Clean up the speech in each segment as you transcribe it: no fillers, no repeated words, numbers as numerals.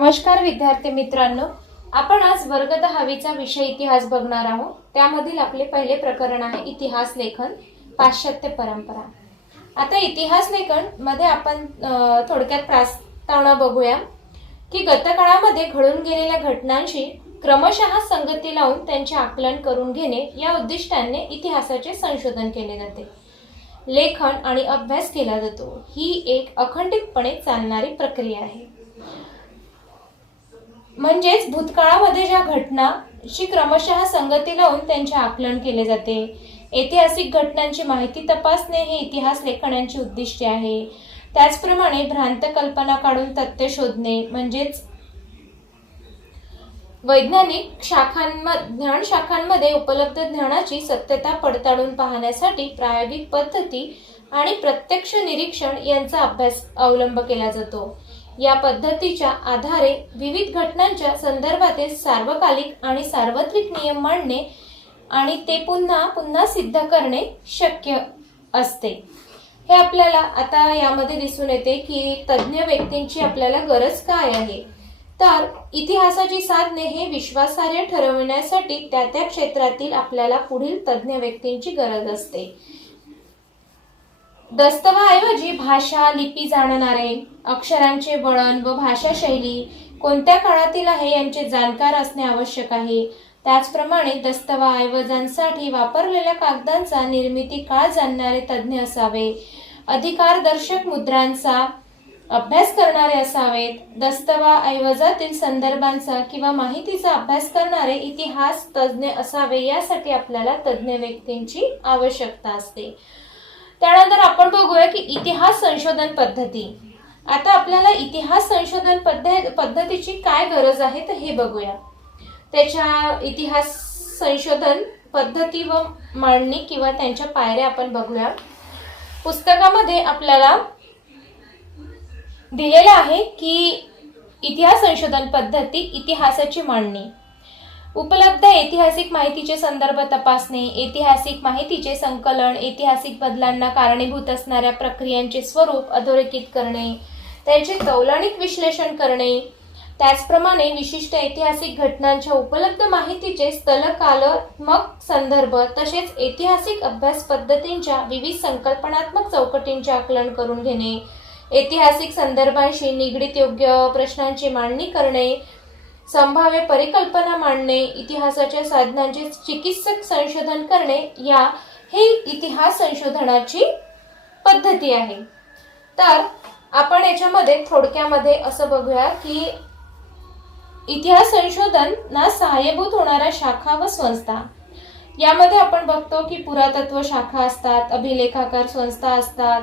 नमस्कार विद्यार्थी मित्रांनो, आपण आज वर्ग 10वीचा विषय इतिहास बघणार आहोत। त्यामधील आपले पहिले प्रकरण आहे इतिहास लेखन पाश्चात्य परंपरा। आता इतिहास लेखन मध्ये आपण थोडक्यात प्रस्तावना बघूया की गतकाळामध्ये घडून गेलेल्या घटनांशी क्रमशः संगती लावून त्यांचे आकलन करून घेणे या उद्दिष्टाने इतिहासाचे संशोधन केले जाते। लेखन आणि अभ्यास केला जातो। ही एक अखंडितपणे चालणारी प्रक्रिया आहे। म्हणजेच भूतकाळामध्ये ज्या घटनांशी क्रमशः संगती लावून त्यांचे आकलन केले जाते। ऐतिहासिक घटनांची माहिती तपासणे हे इतिहास लेखनाची उद्दिष्ट आहे। त्याचप्रमाणे भ्रांत कल्पना काढून तथ्य शोधणे म्हणजेच वैज्ञानिक ज्ञान शाखांमध्ये उपलब्ध ज्ञानाची सत्यता पडताळून पाहण्यासाठी प्रायोगिक पद्धती आणि प्रत्यक्ष निरीक्षण यांचा अभ्यास अवलंब केला जातो। या पद्धतीच्या आधारे विविध घटनांच्या संदर्भातील सार्वकालिक आणि सार्वत्रिक नियम मांडणे आणि ते पुन्हा पुन्हा सिद्ध करणे शक्य असते। हे आपल्याला आता यामध्ये दिसून येते की तज्ञ व्यक्तींची आपल्याला गरज काय आहे। तर इतिहासाची साधने हे विश्वासार्ह ठरविण्यासाठी त्या क्षेत्रातील आपल्याला पुढील तज्ञ व्यक्तींची गरज असते। दस्तवाऐवजी भाषा लिपी जाणणारे, अक्षरांचे वळण व भाषा शैली कोणत्या काळातील आहे यांचे जाणकार असणे आवश्यक आहे। त्याचप्रमाणे दस्तवाऐवजांसाठी वापरलेल्या कागदांचा निर्मिती काळ जाणणारे तज्ञ असावे। अधिकारदर्शक मुद्रांचा अभ्यास करणारे असावेत। दस्तवाऐवजातील संदर्भांचा किंवा माहितीचा अभ्यास करणारे इतिहास तज्ञ असावे। यासाठी आपल्याला तज्ञ व्यक्तींची आवश्यकता असते। त्यानंतर आपण बघूया की इतिहास संशोधन पद्धती। आता आपल्याला इतिहास संशोधन पद्धतीची काय गरज आहे तर हे बघूया। त्याच्या इतिहास संशोधन पद्धती व मांडणी किंवा त्यांच्या पायऱ्या आपण बघूया। पुस्तकामध्ये आपल्याला दिलेला आहे की इतिहास संशोधन पद्धती इतिहासाची मांडणी, उपलब्ध ऐतिहासिक माहितीचे संदर्भ तपासणे, ऐतिहासिक माहितीचे संकलन, ऐतिहासिक बदलांना कारणीभूत असणाऱ्या प्रक्रियांचे स्वरूप अधोरेखित करणे, त्याचे तौलनिक विश्लेषण करणे, त्याचप्रमाणे विशिष्ट ऐतिहासिक घटनांच्या उपलब्ध माहितीचे स्थलकालात्मक संदर्भ तसेच ऐतिहासिक अभ्यास पद्धतींच्या विविध संकल्पनात्मक चौकटींचे आकलन करून घेणे, ऐतिहासिक संदर्भांशी निगडित योग्य प्रश्नांची मांडणी करणे, संभाव्य परिकल्पना मांडणे, इतिहासाच्या साधनांचे चिकित्सक संशोधन करणे या हे इतिहास संशोधनाची पद्धती आहे। तर आपण याच्यामध्ये थोडक्यामध्ये असं बघूया की इतिहास संशोधना सहाय्यभूत होणाऱ्या शाखा व संस्था। यामध्ये आपण बघतो की पुरातत्व शाखा असतात, अभिलेखाकार संस्था असतात,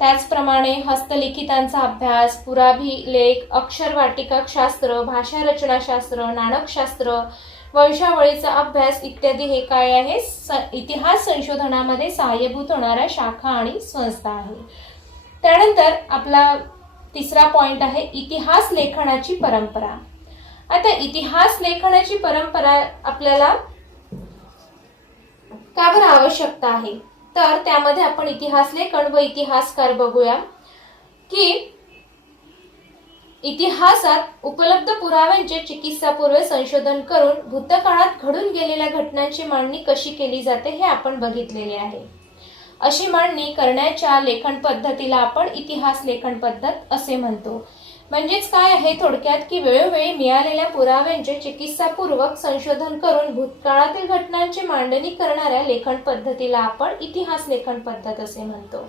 त्याचप्रमाणे हस्तलिखितांचा अभ्यास, पुराभिलेख, अक्षरवाटिका शास्त्र, भाषा रचनाशास्त्र, नाणकशास्त्र, वंशावळीचा अभ्यास इत्यादी हे काय आहे इतिहास संशोधनामध्ये सहाय्यभूत होणाऱ्या शाखा आणि संस्था आहे। त्यानंतर आपला तिसरा पॉइंट आहे इतिहास लेखनाची परंपरा। आता इतिहास लेखनाची परंपरा आपल्याला का बरं आवश्यकता आहे तर त्यामध्ये आपण इतिहास लेखन व इतिहासकार बघूया की इतिहासात उपलब्ध पुराव्यांचे चिकित्सापूर्व संशोधन करून भूतकाळात घडून गेलेल्या घटनांची मांडणी कशी केली जाते हे आपण बघितलेले आहे। अशी मांडणी करण्याच्या लेखन पद्धतीला आपण इतिहास लेखन पद्धत असे म्हणतो। म्हणजेच काय आहे थोडक्यात की वेळोवेळी मिळालेल्या पुराव्यांचे चिकित्सापूर्वक संशोधन करून भूतकाळातील घटनांची मांडणी करणाऱ्या लेखन पद्धतीला आपण इतिहास लेखन पद्धत असे म्हणतो।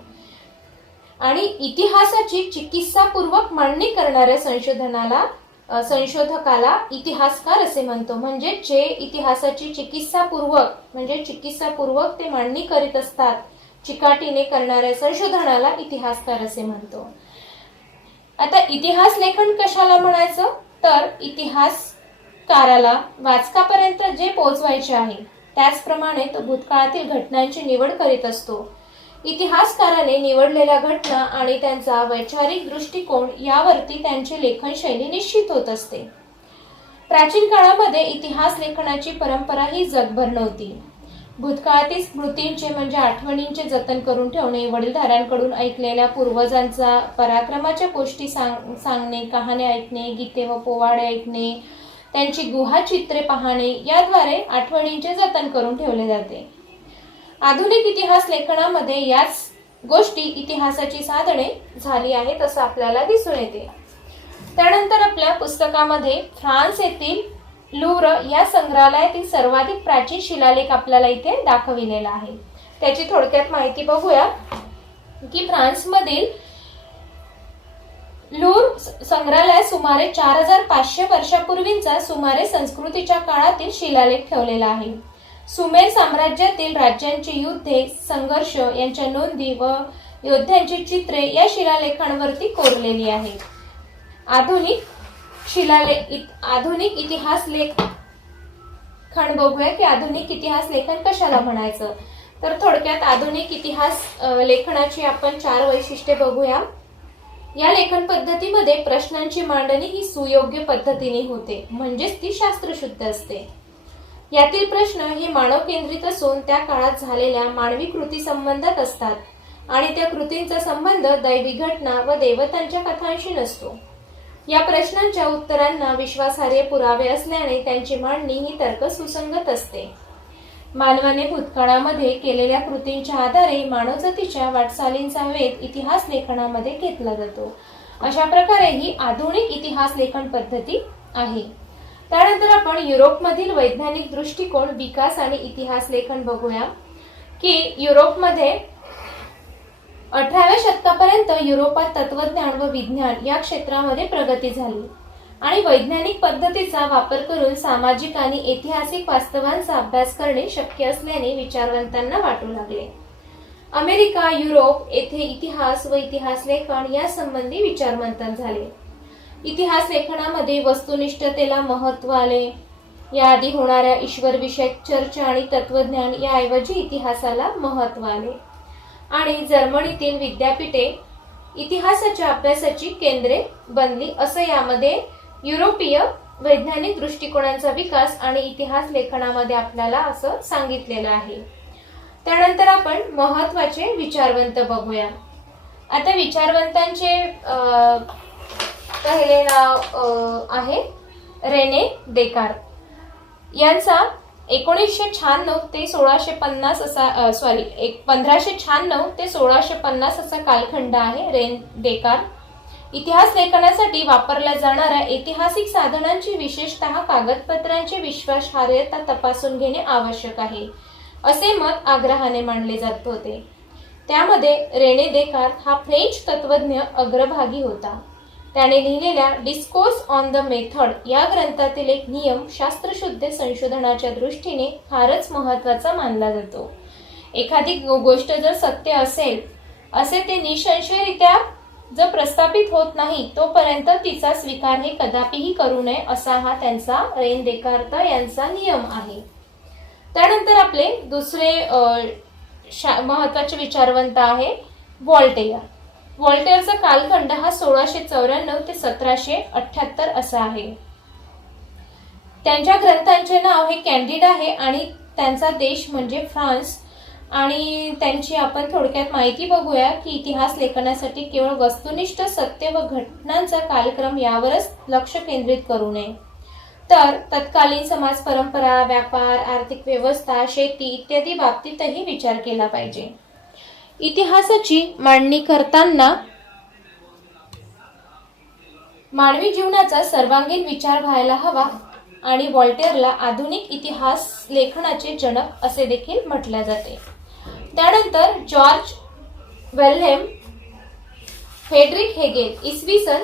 आणि इतिहासाची चिकित्सापूर्वक मांडणी करणाऱ्या संशोधकाला इतिहासकार असे म्हणतो। म्हणजे जे इतिहासाची चिकित्सापूर्वक ते मांडणी करीत असतात, चिकाटीने करणाऱ्या संशोधनाला इतिहासकार असे म्हणतो। आता इतिहास लेखन कशाला म्हणायचं तर इतिहासकाराला वाचकापर्यंत जे पोहोचवायचे आहे त्याचप्रमाणे तो भूतकाळातील घटनांची निवड करीत असतो। इतिहासकाराने निवडलेल्या घटना आणि त्यांचा वैचारिक दृष्टिकोन यावरती त्यांची लेखन शैली निश्चित होत असते। प्राचीन काळामध्ये इतिहास लेखनाची परंपरा ही जगभर नव्हती। भूतकाळातील स्मृतींचे म्हणजे आठवणींचे जतन करून ठेवणे, वडीलधाऱ्यांकडून ऐकलेल्या पूर्वजांचा पराक्रमाच्या गोष्टी सांगणे, कहाण्या ऐकणे, गीते व पोवाडे ऐकणे, त्यांची गुहाचित्रे पाहणे याद्वारे आठवणींचे जतन करून ठेवले जाते. आधुनिक इतिहास लेखनामध्ये याच गोष्टी इतिहासाची साधने झाली आहेत असं आपल्याला दिसून येते. त्यानंतर आपल्या पुस्तकामध्ये फ्रान्स येथील लुव्र या संग्रहालयातील सर्वाधिक प्राचीन शिलालेख आपल्याला इथे दाखविलेला आहे. त्याची थोडक्यात माहिती बघूया की फ्रान्समधील लुव्र संग्रहालयात सुमारे 4500 वर्षापूर्वीचा सुमारे संस्कृतीच्या काळातील शिलालेख ठेवलेला आहे. सुमेर साम्राज्यातील राज्यांची युद्धे, संघर्ष यांच्या नोंदी व योद्ध्यांची चित्रे या शिलालेखांवरती कोरलेली आहेत. आधुनिक इतिहास लेखन बघूया की आधुनिक इतिहास लेखन कशाला म्हणायचं. तर थोडक्यात आधुनिक इतिहास लेखनाची आपण 4 वैशिष्ट्ये बघूया. या लेखन पद्धतीमध्ये प्रश्नांची मांडणी ही सुयोग्य पद्धतीने होते, म्हणजेच ती शास्त्रशुद्ध असते. यातील प्रश्न हे मानव केंद्रित असून त्या काळात झालेल्या मानवी कृती संबंधात असतात आणि त्या कृतींचा संबंध दैवी घटना व देवतांच्या कथांशी नसतो. या प्रश्नांच्या उत्तरांना विश्वासार्ह पुरावे असल्याने त्यांची मांडणी ही तर्कसुसंगत असते. मानवाने भूतकाळामध्ये केलेल्या कृतींच्या आधारे मानवजातीच्या वाटचालींचा वेध इतिहास लेखनामध्ये घेतला जातो. अशा प्रकारे ही आधुनिक इतिहास लेखन पद्धती आहे. त्यानंतर आपण युरोपमधील वैज्ञानिक दृष्टिकोन, विकास आणि इतिहास लेखन बघूया की युरोपमध्ये 18व्या शतकापर्यंत युरोपात तत्वज्ञान व विज्ञान या क्षेत्रामध्ये प्रगती झाली आणि वैज्ञानिक पद्धतीचा वापर करून सामाजिक आणि ऐतिहासिक वास्तवांचा अभ्यास करणे शक्य असल्याने विचारवंतांना वाटू लागले. अमेरिका, युरोप येथे इतिहास व इतिहास लेखन या संबंधी विचारमंथन झाले. इतिहास लेखनामध्ये वस्तुनिष्ठतेला महत्त्व आले. याआधी होणाऱ्या ईश्वरविषयक चर्चा आणि तत्वज्ञान याऐवजी इतिहासाला महत्त्व आले आणि जर्मनीतील विद्यापीठे इतिहासाच्या अभ्यासाची केंद्रे बनली. असं यामध्ये युरोपीय वैज्ञानिक दृष्टिकोनांचा विकास आणि इतिहास लेखनामध्ये आपल्याला असं सांगितलेलं आहे. त्यानंतर आपण महत्त्वाचे विचारवंत बघूया. आता विचारवंतांचे पहिले नाव आहे रेने देकार. यांचा 1596 ते 1650 असा कालखंड आहे. रेन देकार इतिहास लेखनासाठी वापरल्या जाणाऱ्या ऐतिहासिक साधनांची, विशेषतः कागदपत्रांची विश्वासार्हता तपासून घेणे आवश्यक आहे असे मत आग्रहाने मांडले जात होते. त्यामध्ये रेने देकार हा फ्रेंच तत्वज्ञ अग्रभागी होता. त्याने लिहिलेल्या डिस्कोर्स ऑन द मेथड या ग्रंथातील एक नियम शास्त्रशुद्ध संशोधनाच्या दृष्टीने फारच महत्त्वाचा मानला जातो. एखादी गोष्ट जर सत्य असेल असे ते निसंशयरित्या जर प्रस्थापित होत नाही तोपर्यंत तिचा स्वीकार हे कदापिही करू नये असा हा त्यांचा रेन देकार्त यांचा नियम आहे. त्यानंतर आपले दुसरे महत्त्वाचे विचारवंत आहे व्हॉल्टेयर. व्हॉल्टेयरचा कालखंड हा 1694 ते 1778 असा आहे. त्यांच्या ग्रंथांचे नाव हे कॅन्डिड आहे आणि त्यांचा देश म्हणजे फ्रान्स. आणि त्यांची आपण थोडक्यात माहिती बघूया की इतिहास लेखनासाठी केवळ वस्तुनिष्ठ सत्य व घटनांचा कालक्रम यावरच लक्ष केंद्रित करू नये, तर तत्कालीन समाज परंपरा, व्यापार, आर्थिक व्यवस्था, शेती इत्यादी बाबतीतही विचार केला पाहिजे. इतिहासाची मांडणी करताना मानवी जीवनाचा सर्वांगीण विचार व्हायला हवा आणि व्हॉल्टेयरला आधुनिक इतिहास लेखनाचे जनक असे देखील म्हटले जाते. त्यानंतर जॉर्ज वेल्हेम फ्रेडरिक हेगेल इसवी सन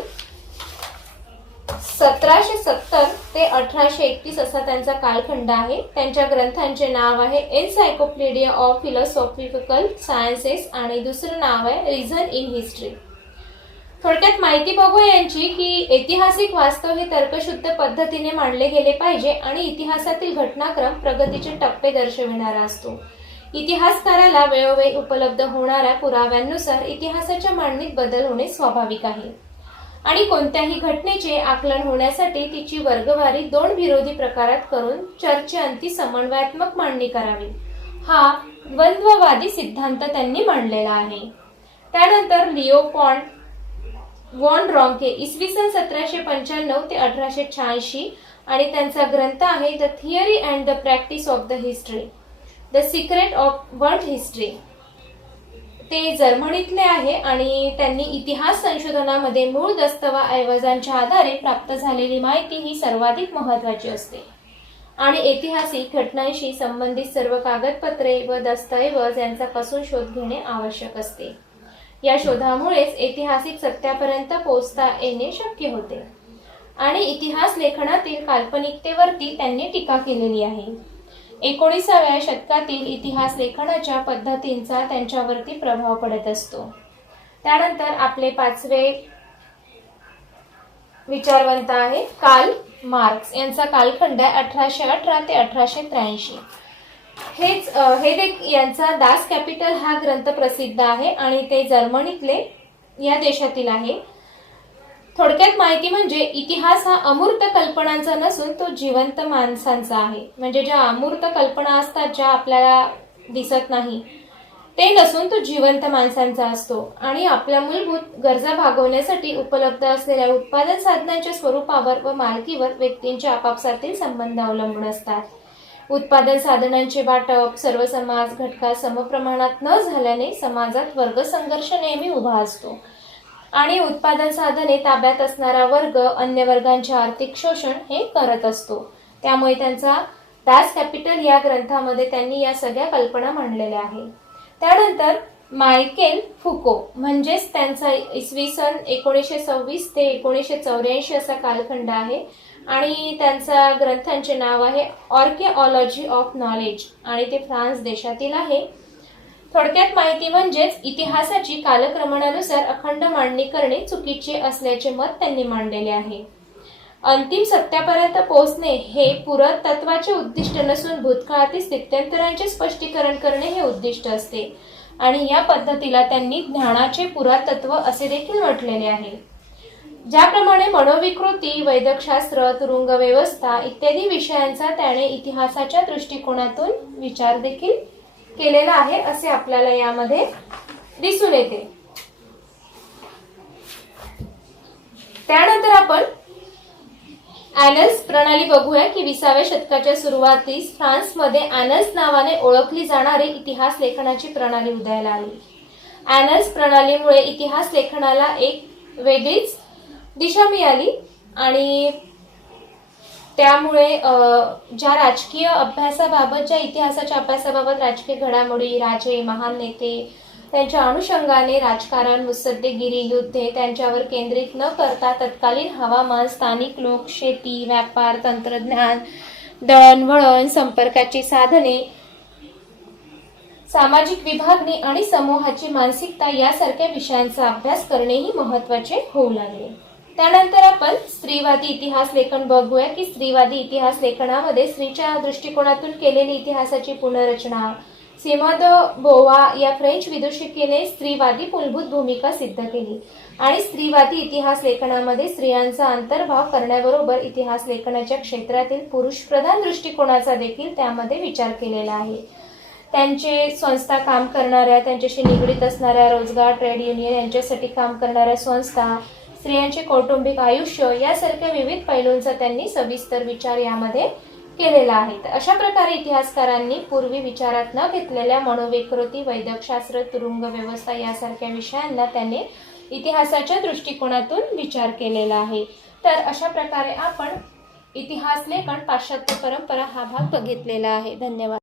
1770 ते 1831 असा त्यांचा कालखंड आहे. त्यांच्या ग्रंथांचे नाव आहे एन्सायक्लोपीडिया ऑफ फिलॉसॉफिकल सायन्सेस आणि दुसरं नाव आहे रिझन इन हिस्ट्री. थोडक्यात माहिती बघूया यांची की ऐतिहासिक वास्तव हे तर्कशुद्ध पद्धतीने मांडले गेले पाहिजे आणि इतिहासातील घटनाक्रम प्रगतीचे टप्पे दर्शविणारा असतो. इतिहासकाराला वेळोवेळी उपलब्ध होणाऱ्या पुराव्यांनुसार इतिहासाच्या मांडणीत बदल होणे स्वाभाविक आहे आणि कोणत्याही घटनेचे आकलन होण्यासाठी तिची वर्गवारी 2 विरोधी प्रकारात करून चर्चेअंती समन्वयात्मक मांडणी करावी. हा द्वंद्ववादी सिद्धांत त्यांनी मांडलेला आहे. त्यानंतर लिओपॉल्ड वॉन रॉन्के इसवी सन 1795 ते 1886 आणि त्यांचा ग्रंथ आहे the theory and the practice of the history, the secret of world history. ते जर्मनीतले आहे आणि त्यांनी इतिहास संशोधनामध्ये मूळ दस्तऐवजांच्या आधारे प्राप्त झालेली माहिती ही सर्वाधिक महत्त्वाची असते आणि ऐतिहासिक घटनांशी संबंधित सर्व कागदपत्रे व दस्तऐवज यांचापासून शोध घेणे आवश्यक असते. या शोधामुळेच ऐतिहासिक सत्यापर्यंत पोहोचता येणे शक्य होते आणि इतिहास लेखनातील काल्पनिकतेवरती त्यांनी टीका केलेली आहे. 19व्या शतकातील इतिहास लेखनाच्या पद्धतींचा त्यांच्यावरती प्रभाव पडत असतो. त्यानंतर आपले 5वे विचारवंत आहे कार्ल मार्क्स. यांचा कालखंड आहे 1818 ते 1883. यांचा दास कॅपिटल हा ग्रंथ प्रसिद्ध आहे आणि ते जर्मनीतले या देशातील आहे. थोडक्यात माहिती म्हणजे इतिहास हा अमूर्त कल्पनांचा नसून तो जिवंत माणसांचा आहे. म्हणजे ज्या अमूर्त कल्पना असतात ज्या आपल्याला दिसत नाही ते नसून तो जिवंत माणसांचा असतो आणि आपल्या मूलभूत गरजा भागवण्यासाठी उपलब्ध असलेल्या उत्पादन साधनांच्या स्वरूपावर व मालकीवर व्यक्तींचे आपापसातील संबंध अवलंबून असतात. उत्पादन साधनांचे वाटप सर्व समाज घटकात समप्रमाणात न झाल्याने समाजात वर्ग संघर्ष नेहमी उभा असतो आणि उत्पादन साधने ताब्यात असणारा वर्ग अन्य वर्गांचे आर्थिक शोषण हे करत असतो. त्यामुळे त्यांचा दास कॅपिटल या ग्रंथामध्ये त्यांनी या सगळ्या कल्पना मांडलेल्या आहेत. त्यानंतर मायकेल फुको म्हणजेच त्यांचा इसवी सन 1926 ते 1984 असा कालखंड आहे आणि त्यांचा ग्रंथांचे नाव आहे आर्किओलॉजी ऑफ नॉलेज आणि ते फ्रान्स देशातील आहे. थोडक्यात माहिती म्हणजेच इतिहासाची कालक्रमणानुसार अखंड मांडणी करणे चुकीचे असल्याचे मत त्यांनी मांडलेले आहे. अंतिम सत्यापर्यंत पोहोचणे हे पुरातत्वाचे उद्दिष्ट नसून भूतकाळातील स्थित्यंतरांचे स्पष्टीकरण करणे हे उद्दिष्ट असते आणि या पद्धतीला त्यांनी ज्ञानाचे पुरातत्व असे देखील म्हटलेले आहे. ज्याप्रमाणे मनोविकृती, वैद्यकशास्त्र, तुरुंग व्यवस्था इत्यादी विषयांचा त्याने इतिहासाच्या दृष्टिकोनातून विचार देखील केलेला आहे असे आपल्याला यामध्ये दिसून येते. त्यानंतर आपण ॲनल्स प्रणाली बघूया की 20व्या शतकाच्या सुरुवातीस फ्रान्समध्ये ॲनल्स नावाने ओळखली जाणारी इतिहास लेखनाची प्रणाली उदयाला आली. ॲनल्स प्रणालीमुळे इतिहास लेखनाला एक वेगळीच दिशा मिळाली आणि त्यामुळे ज्या राजकीय अभ्यासाबाबत ज्या इतिहासाच्या अभ्यासाबाबत राजकीय घडामोडी, राजे, महान नेते त्यांच्या अनुषंगाने राजकारण, मुत्सद्देगिरी, युद्धे त्यांच्यावर केंद्रित न करता तत्कालीन हवामान, स्थानिक लोक, शेती, व्यापार, तंत्रज्ञान, दळणवळण, संपर्काची साधने, सामाजिक विभागणी आणि समूहाची मानसिकता यासारख्या विषयांचा अभ्यास करणेही महत्त्वाचे होऊ लागले. त्यानंतर आपण स्त्रीवादी इतिहास लेखन बघूया की स्त्रीवादी इतिहास लेखनामध्ये स्त्रीच्या दृष्टिकोनातून केलेली इतिहासाची पुनर्रचना. सिमोन दे बोवा या फ्रेंच विदूषिकेने स्त्रीवादी मूलभूत भूमिका सिद्ध केली आणि स्त्रीवादी इतिहास लेखनामध्ये स्त्रियांचा अंतर्भाव करण्याबरोबर इतिहास लेखनाच्या क्षेत्रातील पुरुषप्रधान दृष्टिकोनाचा देखील त्यामध्ये विचार केलेला आहे. त्यांचे संस्था काम करणाऱ्या, त्यांच्याशी निगडीत असणाऱ्या रोजगार, ट्रेड युनियन यांच्यासाठी काम करणाऱ्या संस्था, स्त्रियांचे कौटुंबिक आयुष्य यासारख्या विविध पैलूंचा त्यांनी सविस्तर विचार यामध्ये केलेला आहे. अशा प्रकारे इतिहासकारांनी पूर्वी विचारात न घेतलेल्या मनोविकृती, वैद्यकशास्त्र, तुरुंग व्यवस्था यासारख्या विषयांना त्यांनी इतिहासाच्या दृष्टिकोनातून विचार केलेला आहे. तर अशा प्रकारे आपण इतिहास लेखन पाश्चात्य परंपरा हा भाग बघितलेला आहे. धन्यवाद.